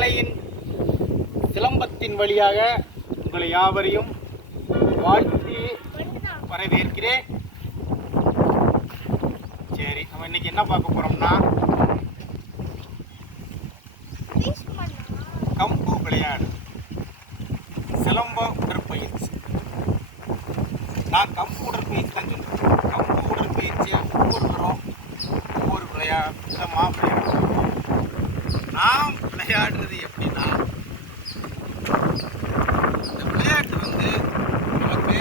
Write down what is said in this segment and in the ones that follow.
கலையின் சிலம்பத்தின் வழியாக உங்களை யாவரையும் வாழ்த்தி வரவேற்கிறேன். சரி, நம்ம இன்னைக்கு என்ன பார்க்க போறோம்னா கம்பு விளையாடு, சிலம்ப உடற்பயிற்சி. நான் கம்பு உடற்பயிற்சி தான் சொல்றேன். கம்பு உடற்பயிற்சியை ஒவ்வொருத்தரும் ஒவ்வொரு விதமாக விளையாடுறோம். நாம் விளையாடுறது எப்படின்னா, இந்த விளையாட்டு நமக்கு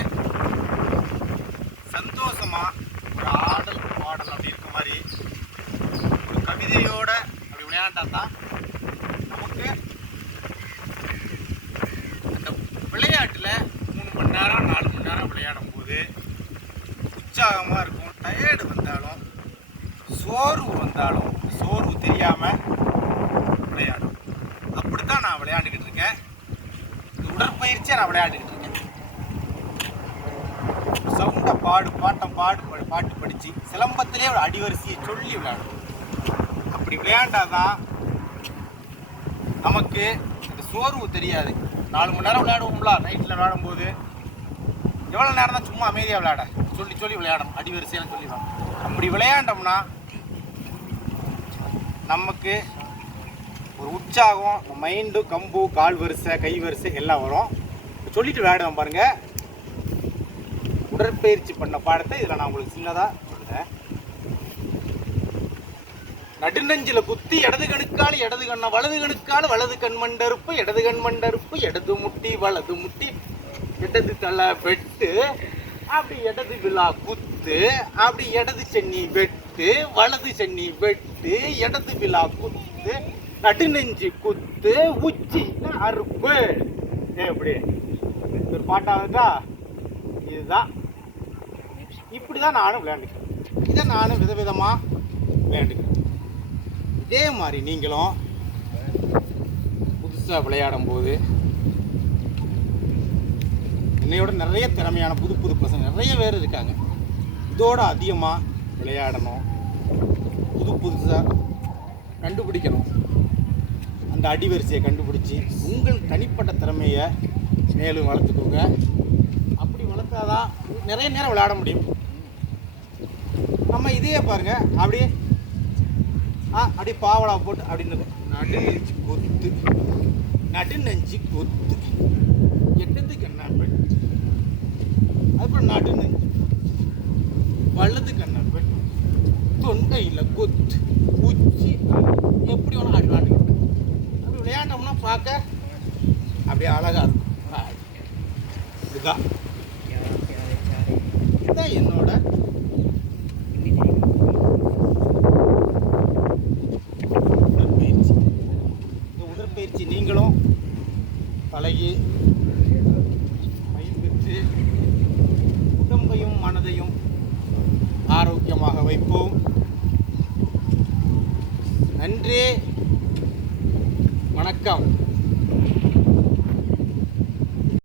சந்தோஷமா ஒரு ஆடல் பாடல் அப்படி இருக்க மாதிரி ஒரு கவிதையோட அப்படி விளையாண்டா தான் நமக்கு அந்த விளையாட்டில் 3 மணி நேரம் 4 மணி நேரம் விளையாடும் போது உற்சாகமாக இருக்கும். டயர்டு வந்தாலும் சோர்வு வந்தாலும் சோர்வு தெரியாமல் விளையாடும். அப்படித்தான் நான் விளையாண்டுக்கிட்டு இருக்கேன். இந்த உடற்பயிற்சியை நான் விளையாண்டுக்கிட்டு இருக்கேன். சவுண்டை பாட்டு படித்து சிலம்பத்திலே ஒரு அடிவரிசையை சொல்லி விளையாடும். அப்படி விளையாண்டாதான் நமக்கு இந்த சோர்வு தெரியாது. 4 மணி நேரம் விளையாடுவோம்ல, நைட்டில் விளையாடும்போது எவ்வளோ நேரம் தான் சும்மா அமைதியாக விளையாட சொல்லி விளையாடணும். அடிவரிசையெல்லாம் சொல்லிடுவோம். அப்படி விளையாண்டோம்னா நமக்கு ஒரு உற்சாகம், மைண்டு, கம்பு, கால் வரிசை, கை வரிசை எல்லாம் வரும். சொல்லிட்டு விளையாடுவோம் பாருங்க. உடற்பயிற்சி பண்ண பாடத்தை இதில் நான் உங்களுக்கு சின்னதாக சொல்கிறேன். நடுநெஞ்சில் குத்தி இடது கணுக்கால் இடது கண்ணை வலது கணுக்கால் வலது கண் மண்டருப்பு இடது கண் மண்டருப்பு இடது முட்டி வலது முட்டி இடது தலை வெட்டு அப்படி இடது விழா குத்து அப்படி இடது சென்னி வெட்டு வலது சென்னி வெட்டு இடது விழா குத்து நடுநெஞ்சு குத்து உச்சி அறுப்பு. எப்படி ஒரு பாட்டாகுதா? இதுதான். இப்படி தான் நானும் விளையாண்டுக்கிறேன். இதை நானும் விதவிதமாக விளையாண்டுக்கிறேன். இதே மாதிரி நீங்களும் புதுசாக விளையாடும் போது என்னையோட நிறைய திறமையான புது பசங்க நிறைய பேர் இருக்காங்க. இதோட அதிகமாக விளையாடணும், புதுசாக கண்டுபிடிக்கணும். அந்த அடிவரிசையை கண்டுபிடிச்சி உங்கள் தனிப்பட்ட திறமையை மேலும் வளர்த்துக்கோங்க. அப்படி வளர்த்தாதான் நிறைய நேரம் விளையாட முடியும். நம்ம இதையே பாருங்க, அப்படியே பாவடா போட்டு அப்படின்னு நடுநெஞ்சு கொத்து எட்டது கண்ணாப்பெண், அதுக்கப்புறம் நடுநெஞ்சு வலது கண்ணாப்பெண் தொண்டையில் கொத்து உச்சி எப்படி வேணால் அப்படி விளையாண்டுக்கிட்டு அப்படி விளையாண்டோம்னா பார்க்க அப்படியே அழகாக இருக்கும். இதுதான் என்னோட உடற்பயிற்சி. நீங்களும் பழகி பயிர்பெற்று உடம்பையும் மனதையும் ஆரோக்கியமாக வைப்போம். நன்றி, வணக்கம்.